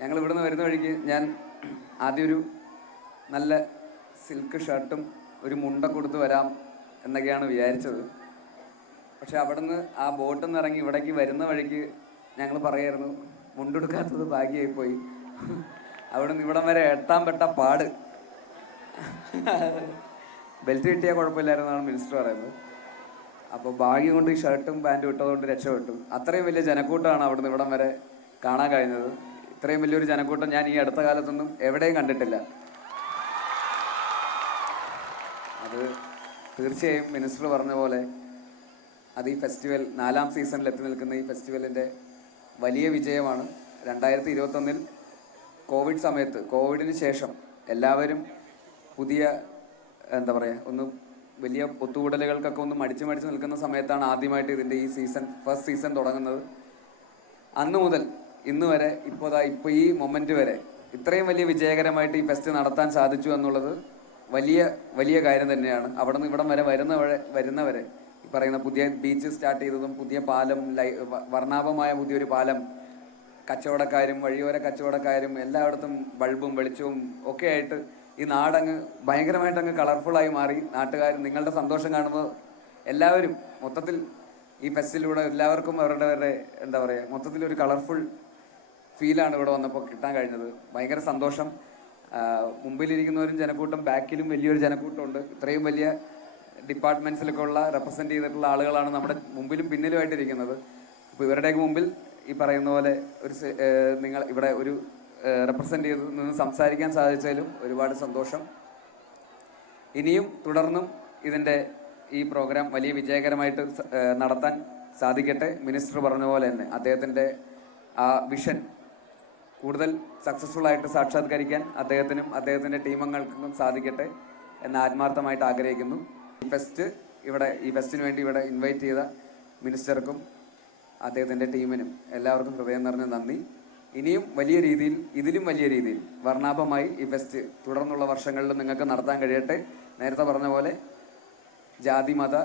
ഞങ്ങൾ ഇവിടുന്ന് വരുന്ന വഴിക്ക് ഞാൻ ആദ്യം ഒരു നല്ല സിൽക്ക് ഷർട്ടും ഒരു മുണ്ട കൊടുത്ത് വരാം എന്നൊക്കെയാണ് വിചാരിച്ചത്. പക്ഷെ അവിടുന്ന് ആ ബോട്ടിൽ നിന്ന് ഇറങ്ങി ഇവിടേക്ക് വരുന്ന വഴിക്ക് ഞങ്ങൾ പറയായിരുന്നു മുണ്ടെടുക്കാത്തത് ഭാഗ്യമായി പോയി അവിടുന്ന് ഇവിടം വരെ എട്ടാൻ പെട്ട പാട്. ബെൽറ്റ് കിട്ടിയാൽ കുഴപ്പമില്ലായിരുന്നാണ് മിനിസ്റ്റർ പറയുന്നത്. അപ്പോൾ ഭാഗ്യം കൊണ്ട് ഈ ഷർട്ടും പാന്റും ഇട്ടതുകൊണ്ട് രക്ഷപ്പെട്ടു. അത്രയും വലിയ ജനക്കൂട്ടമാണ് അവിടുന്ന് ഇവിടം വരെ കാണാൻ കഴിഞ്ഞത്. ഇത്രയും വലിയൊരു ജനക്കൂട്ടം ഞാൻ ഈ അടുത്ത കാലത്തൊന്നും എവിടെയും കണ്ടിട്ടില്ല. അത് തീർച്ചയായും മിനിസ്റ്റർ പറഞ്ഞ പോലെ അത് ഈ ഫെസ്റ്റിവൽ നാലാം സീസണിൽ എത്തി നിൽക്കുന്ന ഈ ഫെസ്റ്റിവലിന്റെ വലിയ വിജയമാണ്. രണ്ടായിരത്തി ഇരുപത്തൊന്നിൽ കോവിഡ് സമയത്ത് കോവിഡിന് ശേഷം എല്ലാവരും പുതിയ എന്താ പറയുക ഒന്ന് വലിയ ഒത്തുകൂടലുകൾക്കൊക്കെ ഒന്ന് മടിച്ചു മടിച്ചു നിൽക്കുന്ന സമയത്താണ് ആദ്യമായിട്ട് ഇതിന്റെ ഈ സീസൺ ഫസ്റ്റ് സീസൺ തുടങ്ങുന്നത്. അന്ന് മുതൽ ഇന്ന് വരെ ഇപ്പോൾ ഇപ്പോൾ ഈ മൊമെന്റ് വരെ ഇത്രയും വലിയ വിജയകരമായിട്ട് ഈ ഫെസ്റ്റ് നടത്താൻ സാധിച്ചു എന്നുള്ളത് വലിയ വലിയ കാര്യം തന്നെയാണ്. അവിടെ നിന്ന് ഇവിടം വരെ വരുന്നവരെ വരുന്നവരെ ഈ പറയുന്ന പുതിയ ബീച്ച് സ്റ്റാർട്ട് ചെയ്തതും പുതിയ പാലം ലൈ വർണാഭമായ പുതിയൊരു പാലം കച്ചവടക്കാരും വഴിയോര കച്ചവടക്കാരും എല്ലായിടത്തും ബൾബും വെളിച്ചവും ഒക്കെ ആയിട്ട് ഈ നാടങ്ങ് ഭയങ്കരമായിട്ട് അങ്ങ് കളർഫുള്ളായി മാറി. നാട്ടുകാർ നിങ്ങളുടെ സന്തോഷം കാണുമ്പോൾ എല്ലാവരും മൊത്തത്തിൽ ഈ ഫെസ്റ്റിലൂടെ എല്ലാവർക്കും അവരുടെ എന്താ പറയുക മൊത്തത്തിൽ ഒരു കളർഫുൾ ഫീലാണ് ഇവിടെ വന്നപ്പോൾ കിട്ടാൻ കഴിഞ്ഞത്. ഭയങ്കര സന്തോഷം. മുമ്പിലിരിക്കുന്നവരും ജനക്കൂട്ടം ബാക്കിലും വലിയൊരു ജനക്കൂട്ടമുണ്ട്. ഇത്രയും വലിയ ഡിപ്പാർട്ട്മെന്റ്സിലൊക്കെ ഉള്ള റെപ്രസെന്റ് ചെയ്തിട്ടുള്ള ആളുകളാണ് നമ്മുടെ മുമ്പിലും പിന്നിലുമായിട്ട് ഇരിക്കുന്നത് അപ്പോൾ ഇവരുടെയൊക്കെ മുമ്പിൽ ഈ പറയുന്ന പോലെ ഒരു നിങ്ങൾ ഇവിടെ ഒരു റെപ്രസെന്റ് ചെയ്ത് നിന്ന് സംസാരിക്കാൻ സാധിച്ചതിലും ഒരുപാട് സന്തോഷം. ഇനിയും തുടർന്നും ഇതിന്റെ ഈ പ്രോഗ്രാം വലിയ വിജയകരമായിട്ട് നടത്താൻ സാധിക്കട്ടെ. മിനിസ്റ്റർ പറഞ്ഞ പോലെ തന്നെ അദ്ദേഹത്തിന്റെ ആ വിഷൻ കൂടുതൽ സക്സസ്ഫുൾ ആയിട്ട് സാക്ഷാത്കരിക്കാൻ അദ്ദേഹത്തിനും അദ്ദേഹത്തിന്റെ ടീമംഗങ്ങൾക്കും സാധിക്കട്ടെ എന്ന് ആത്മാർത്ഥമായിട്ട് ആഗ്രഹിക്കുന്നു. ഈ ഫെസ്റ്റ് ഇവിടെ ഈ ഫെസ്റ്റിന് വേണ്ടി ഇവിടെ ഇൻവൈറ്റ് ചെയ്ത മിനിസ്റ്റർക്കും അദ്ദേഹത്തിന്റെ ടീമിനും എല്ലാവർക്കും ഹൃദയം നിറഞ്ഞ നന്ദി. ഇനിയും വലിയ രീതിയിൽ ഇതിലും വലിയ രീതിയിൽ വർണാഭമായി ഈ ഫെസ്റ്റ് തുടർന്നുള്ള വർഷങ്ങളിൽ നിങ്ങൾക്ക് നടത്താൻ കഴിയട്ടെ. നേരത്തെ പറഞ്ഞ പോലെ ജാതി മത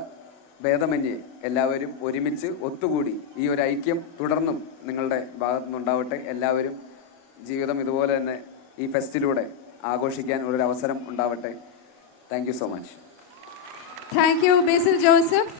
ഭേദമന്യേ എല്ലാവരും ഒരുമിച്ച് ഒത്തുകൂടി ഈ ഒരു ഐക്യം തുടർന്നും നിങ്ങളുടെ ഭാഗത്തു നിന്നുണ്ടാവട്ടെ എല്ലാവരും ജീവിതം ഇതുപോലെ തന്നെ ഈ ഫെസ്റ്റിലൂടെ ആഘോഷിക്കാൻ ഒരു അവസരം ഉണ്ടാവട്ടെ. Thank so much thank Basil Joseph